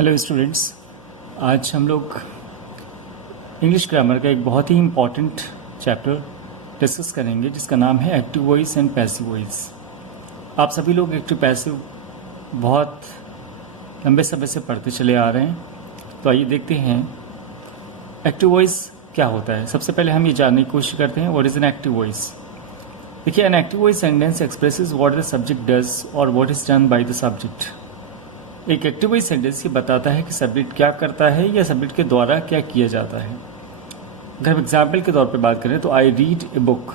Hello students, आज हम लोग इंग्लिश ग्रामर का एक बहुत ही इम्पॉर्टेंट चैप्टर डिस्कस करेंगे जिसका नाम है active voice and passive voice. आप सभी लोग एक्टिव पैसिव बहुत लंबे समय से पढ़ते चले आ रहे हैं, तो आइए देखते हैं एक्टिव वॉइस क्या होता है। सबसे पहले हम ये जानने की कोशिश करते हैं what is an active voice. देखिए, an active voice sentence expresses what the subject does और what is done by the subject. एक एक्टिव वॉइस सेंटेंस ये बताता है कि सब्जेक्ट क्या करता है या सब्जेक्ट के द्वारा क्या किया जाता है। अगर हम एग्जाम्पल के तौर पे बात करें तो आई रीड ए बुक।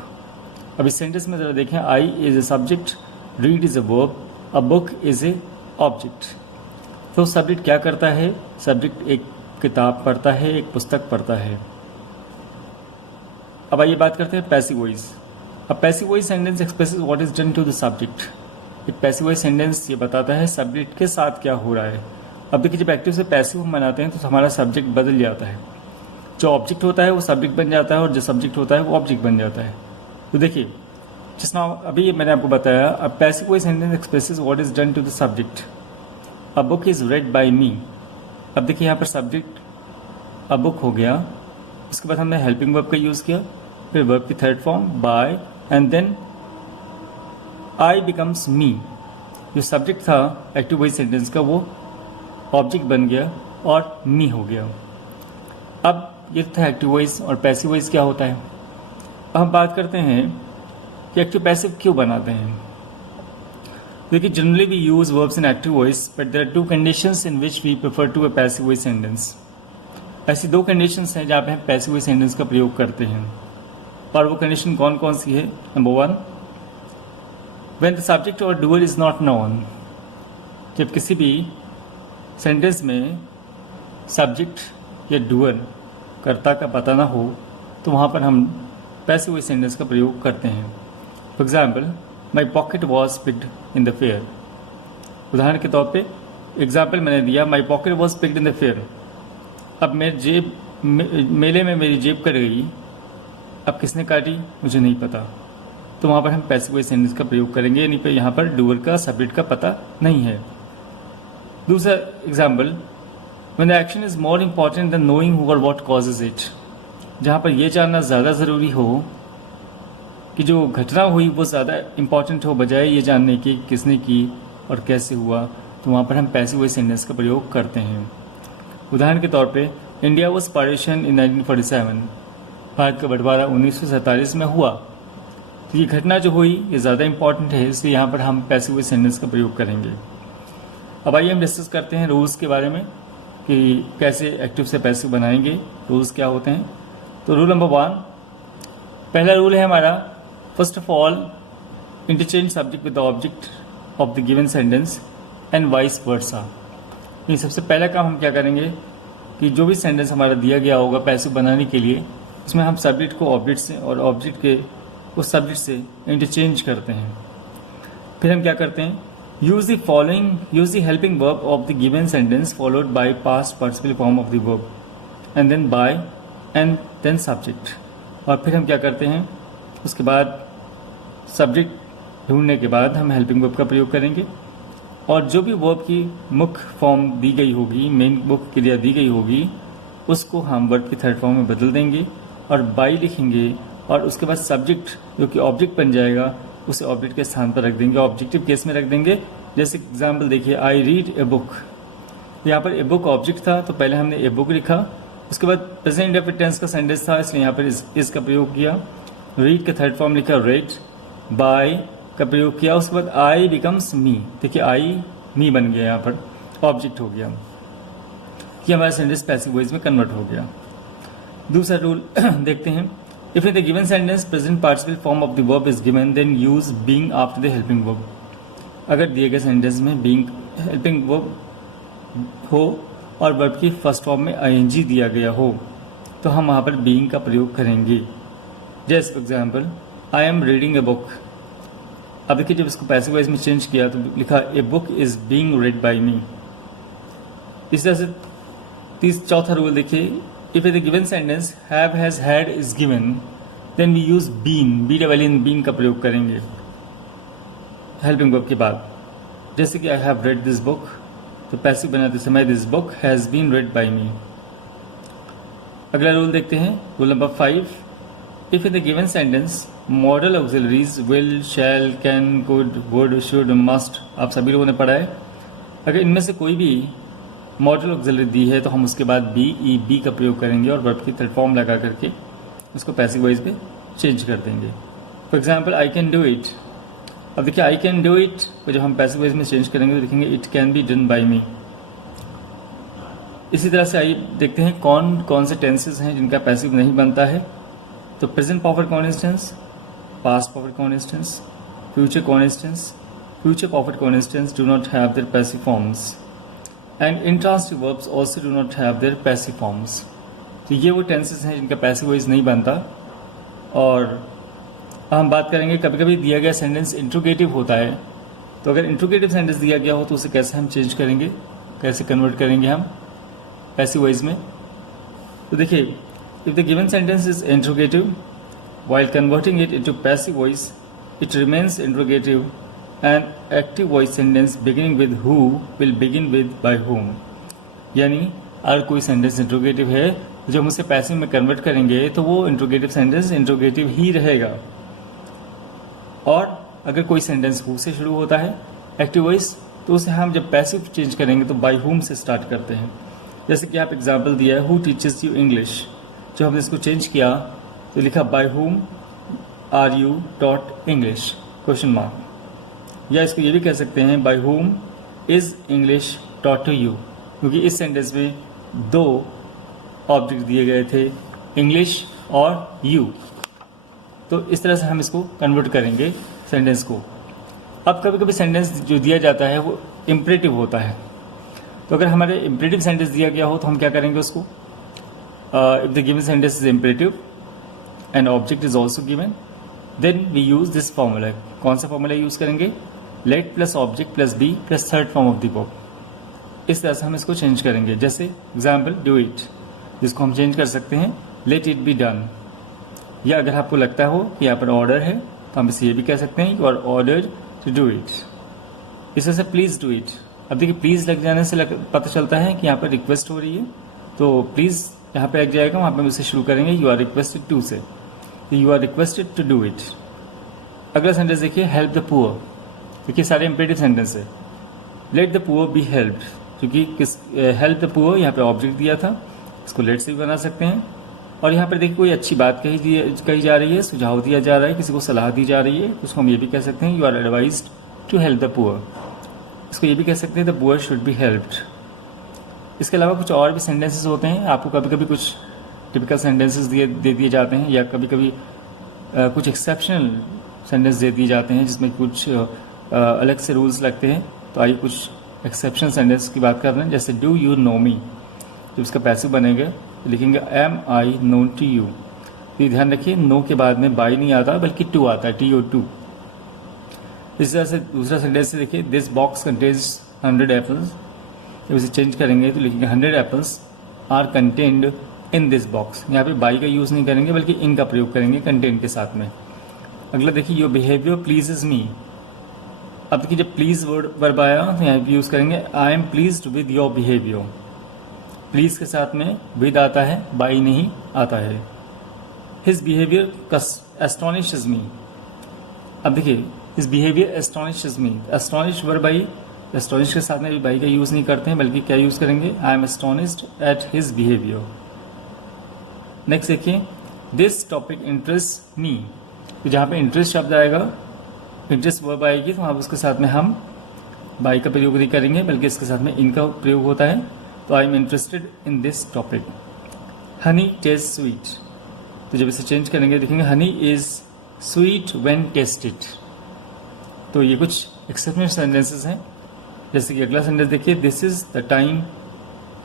अब इस सेंटेंस में ज़रा देखें, I is a subject, read is a verb, a book is a object. तो सब्जेक्ट क्या करता है? सब्जेक्ट एक किताब पढ़ता है, एक पुस्तक पढ़ता है। अब आइए बात करते हैं पैसिव वॉइस। अब passive voice sentence expresses what is done to the subject. एक पैसिव वॉइस सेंटेंस ये बताता है सब्जेक्ट के साथ क्या हो रहा है। अब देखिए, जब एक्टिव से पैसिव हम बनाते हैं तो हमारा सब्जेक्ट बदल जाता है। जो ऑब्जेक्ट होता है वो सब्जेक्ट बन जाता है और जो सब्जेक्ट होता है वो ऑब्जेक्ट बन जाता है। तो देखिए, जिस नाउ अभी मैंने आपको बताया, अब passive voice sentence expresses what is done to the subject. A book is read by me. अब देखिए, यहाँ पर सब्जेक्ट अ बुक हो गया, उसके बाद हमने हेल्पिंग वर्ब का यूज़ किया, फिर वर्ब की third form by, and then I becomes me. जो सब्जेक्ट था एक्टिव वॉइस सेंटेंस का वो ऑब्जेक्ट बन गया और मी हो गया। अब ये था एक्टिव वॉइस। और पैसिव वॉइस क्या होता है। अब हम बात करते हैं कि एक्टिव पैसिव क्यों बनाते हैं। देखिए, generally we use verbs in active voice but there are two conditions in which we prefer to a passive voice sentence. ऐसी दो कंडीशंस हैं जहाँ पे हम पैसिव वॉइस सेंटेंस का प्रयोग करते हैं, और वो कंडीशन कौन कौन सी है। Number one, when the subject or doer is not known। जब किसी भी सेंटेंस में सब्जेक्ट या डूअर कर्ता का पता ना हो तो वहाँ पर हम पैसिव वॉइस सेंटेंस का प्रयोग करते हैं। For example, my pocket was picked in the fair. उदाहरण के तौर पे एग्जाम्पल मैंने दिया, my pocket was picked in the fair. अब मेरी जेब मेले में मेरी जेब कट गई। अब किसने काटी मुझे नहीं पता, तो वहाँ पर हम पैसिव वॉइस सेंटेंस का प्रयोग करेंगे, यानी पे यहाँ पर डूअर का सब्जेक्ट का पता नहीं है। दूसरा example, when the action is more important than knowing who और व्हाट कॉजेज इट। जहाँ पर यह जानना ज़्यादा ज़रूरी हो कि जो घटना हुई वो ज़्यादा इम्पॉर्टेंट हो बजाय ये जानने की किसने की और कैसे हुआ, तो वहाँ पर हम पैसिव वॉइस सेंटेंस का प्रयोग करते हैं। उदाहरण के तौर पर, इंडिया वॉज पार्टीशन इन 1947। भारत का बंटवारा 1947 में हुआ। तो ये घटना जो हुई ये ज़्यादा इंपॉर्टेंट है, इसलिए यहाँ पर हम पैसिव वॉइस सेंटेंस का प्रयोग करेंगे। अब आइए हम डिस्कस करते हैं रूल्स के बारे में कि कैसे एक्टिव से पैसिव बनाएंगे, रूल्स क्या होते हैं। तो रूल नंबर वन, पहला रूल है हमारा, first of all interchange subject with the object of the given sentence and vice versa. ये सबसे पहला काम हम क्या करेंगे कि जो भी सेंटेंस हमारा दिया गया होगा पैसिव बनाने के लिए, उसमें हम सब्जेक्ट को ऑब्जेक्ट से और ऑब्जेक्ट के उस सब्जेक्ट से इंटरचेंज करते हैं। फिर हम क्या करते हैं, use the helping verb of the given sentence followed by past participle form of the verb and then by and then subject. और फिर हम क्या करते हैं, उसके बाद सब्जेक्ट ढूंढने के बाद हम हेल्पिंग वर्ब का प्रयोग करेंगे, और जो भी वर्ब की मुख्य फॉर्म दी गई होगी, मेन मुख्य क्रिया दी गई होगी, उसको हम वर्ब की थर्ड फॉर्म में बदल देंगे और बाय लिखेंगे, और उसके बाद सब्जेक्ट जो कि ऑब्जेक्ट बन जाएगा उसे ऑब्जेक्ट के स्थान पर रख देंगे, ऑब्जेक्टिव केस में रख देंगे। जैसे एग्जाम्पल देखिए, आई रीड ए बुक। यहाँ पर ए बुक ऑब्जेक्ट था तो पहले हमने ए बुक लिखा, उसके बाद प्रेजेंट इंडेफिनिट टेंस का सेंटेंस था इसलिए यहाँ पर इस का प्रयोग किया, रीड का थर्ड फॉर्म लिखा रेड, बाय का प्रयोग किया, उसके बाद आई बिकम्स मी। देखिए, आई मी बन गया, यहाँ पर ऑब्जेक्ट हो गया, कि हमारा सेंटेंस पैसिव वॉइस में कन्वर्ट हो गया। दूसरा रूल देखते हैं, if in the given sentence present participle form of the verb is given then use being after the helping verb। अगर दिए गए सेंटेंस में being helping verb हो और वर्ब की फर्स्ट फॉर्म में ing दिया गया हो तो हम वहाँ पर being का प्रयोग करेंगे। जैसे for example, I am reading a book. अब देखिए, जब इसको पैसिव वॉइस में चेंज किया तो लिखा a book is being read by me. इस तरह से चौथा रूल देखिए, if the given sentence have, has, had is given then we use been, been का प्रयोग करेंगे हेल्पिंग वर्ब के बाद। जैसे कि I have read this book, तो पैसिव बनाते समय this book has been read by me. अगला रूल देखते हैं, rule number 5। If in the given sentence modal auxiliaries will, shall, can, could, would, should, must, आप सभी लोगों ने पढ़ा है। अगर इनमें से कोई भी मॉडल ऑक्सिलरी दी है तो हम उसके बाद बी का प्रयोग करेंगे और वर्ब की थर्ड फॉर्म लगा करके उसको पैसिव वॉइस पे चेंज कर देंगे। For example I can do it. अब देखिए आई कैन डू इट को जब हम पैसिव वॉइस में चेंज करेंगे तो लिखेंगे it can be done by me. इसी तरह से आइए देखते हैं कौन कौन से टेंसेस हैं जिनका पैसिव नहीं बनता है। तो present perfect continuous tense, past perfect continuous tense, future continuous tense, future perfect continuous tense do not have their passive forms and intransitive verbs also do not have their passive forms. तो ये वो tenses हैं जिनका passive voice नहीं बनता। और हम बात करेंगे कभी कभी दिया गया सेंटेंस इंट्रोगेटिव होता है, तो अगर इंट्रोगेटिव सेंटेंस दिया गया हो तो उसे कैसे हम चेंज करेंगे, कैसे कन्वर्ट करेंगे हम पैसिव वॉइस में। तो देखिए if the given sentence is interrogative while converting it into passive voice it remains interrogative and active voice sentence beginning with who will begin with by whom। यानी अगर कोई सेंटेंस इंट्रोगेटिव है तो जब हम उसे पैसिव में कन्वर्ट करेंगे तो वो इंट्रोगेटिव सेंटेंस इंट्रोगेटिव ही रहेगा। और अगर कोई सेंटेंस हु से शुरू होता है एक्टिव वॉइस तो उसे हम जब पैसिव चेंज करेंगे तो बाय हुम से स्टार्ट करते हैं। जैसे कि आप एग्जाम्पल दिया है हु टीचर्स यू इंग्लिश, जब हमने इसको चेंज किया तो लिखा by whom are you taught English question mark. या इसको ये भी कह सकते हैं by whom is English taught to you, क्योंकि इस सेंटेंस में दो ऑब्जेक्ट दिए गए थे इंग्लिश और यू। तो इस तरह से हम इसको कन्वर्ट करेंगे सेंटेंस को। अब कभी कभी सेंटेंस जो दिया जाता है वो इम्परेटिव होता है, तो अगर हमारे इम्परेटिव सेंटेंस दिया गया हो तो हम क्या करेंगे उसको, if the given sentence is imperative and object is also given then we use this formula. कौन सा फॉर्मूला यूज करेंगे, let plus object plus be plus third form of the verb. इस तरह से हम इसको चेंज करेंगे। जैसे एग्जाम्पल डू इट, जिसको हम चेंज कर सकते हैं लेट इट बी डन। या अगर आपको लगता हो कि यहाँ पर ऑर्डर है तो हम इसे ये भी कह सकते हैं you are ordered to do it. इस तरह से प्लीज डू इट। अब देखिए प्लीज लग जाने से पता चलता है कि यहाँ पर रिक्वेस्ट हो रही है, तो प्लीज यहाँ पे लग जाएगा, वहाँ पे हम इसे शुरू करेंगे you are requested to say, you are requested to do it. अगला सेंटेंस देखिए हेल्प द पुअर। देखिए सारे इम्परेटिव सेंटेंस है। Let the poor be helped, क्योंकि किस हेल्प द पुअर यहाँ पे ऑब्जेक्ट दिया था, इसको लेट से भी बना सकते हैं। और यहाँ पर देखिए कोई अच्छी बात कही जा रही है, सुझाव दिया जा रहा है, किसी को सलाह दी जा रही है, उसको हम ये भी कह सकते हैं you are advised to help the poor. इसको ये भी कह सकते हैं the poor should be helped. इसके अलावा कुछ और भी सेंटेंसेस होते हैं। आपको कभी कभी कुछ टिपिकल सेंटेंसेस दे दिए जाते हैं, या कभी कभी कुछ एक्सेप्शनल सेंटेंस दे दिए जाते हैं जिसमें कुछ अलग से रूल्स लगते हैं। तो आइए कुछ एक्सेप्शनल सेंटेंस की बात कर रहे हैं। जैसे डू यू नो मी, जब इसका पैसिव बनेगा तो लिखेंगे am I known to you. तो ध्यान रखिए नो के बाद में बाई नहीं आता बल्कि टू आता है, TO2। इस तरह से दूसरा सेंटेंस से देखिए दिस बॉक्स कंटेन्स 100 एप्पल्स। जब इसे चेंज करेंगे तो लिखेंगे 100 apples are contained in this box. यहाँ पे बाई का यूज नहीं करेंगे बल्कि इन का प्रयोग करेंगे कंटेंट के साथ में। अगला देखिए योर बिहेवियर प्लीजेज मी। अब देखिए जब प्लीज वर्ब आया तो यहाँ पे यूज करेंगे I am pleased with your behaviour. Please के साथ में विद आता है, बाई नहीं आता है। His behaviour astonishes me. अब देखिए his behaviour astonishes me, astonish verb I, astonish के साथ में भी बाई का यूज नहीं करते हैं बल्कि क्या यूज करेंगे I am astonished at his behaviour. Next देखिए दिस टॉपिक इंटरेस्ट मी। तो जहाँ पे इंटरेस्ट शब्द आएगा, इंटरेस्ट वर्ब आएगी तो वहाँ उसके साथ में हम बाई का प्रयोग नहीं करेंगे बल्कि इसके साथ में इनका प्रयोग होता है। तो I am interested in this topic. Honey test sweet, तो जब इसे चेंज करेंगे देखेंगे honey is sweet when tested. तो ये कुछ एक्सेप्शनल सेंटेंसेस हैं। जैसे कि अगला सेंटेंस देखिए this is the time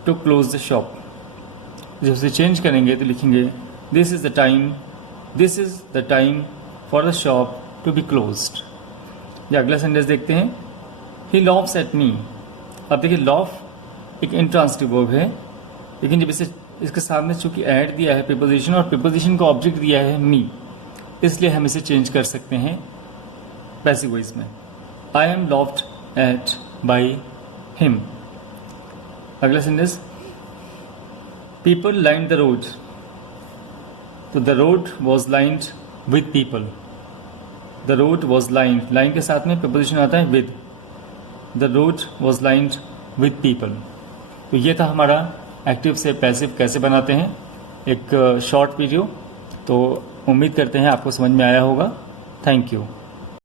to close the shop. जब इसे चेंज करेंगे तो लिखेंगे this is the time for the shop to be closed. या अगला सेंटेंस देखते हैं ही लॉफ्स एट मी। अब देखिए लॉफ एक इंट्रांसिटिव वर्ब है, लेकिन जब इसे इसके सामने चूंकि ऐड दिया है प्रीपोजिशन और प्रीपोजिशन का ऑब्जेक्ट दिया है मी, इसलिए हम इसे चेंज कर सकते हैं पैसिव वॉइस में। I am laughed at by him. अगला sentence, people lined the road, तो the road was lined with people, the road was lined, line के साथ में प्रपोजिशन आता है with, the road was lined with people. तो ये था हमारा एक्टिव से पैसिव कैसे बनाते हैं, एक शॉर्ट वीडियो। तो उम्मीद करते हैं आपको समझ में आया होगा। Thank you.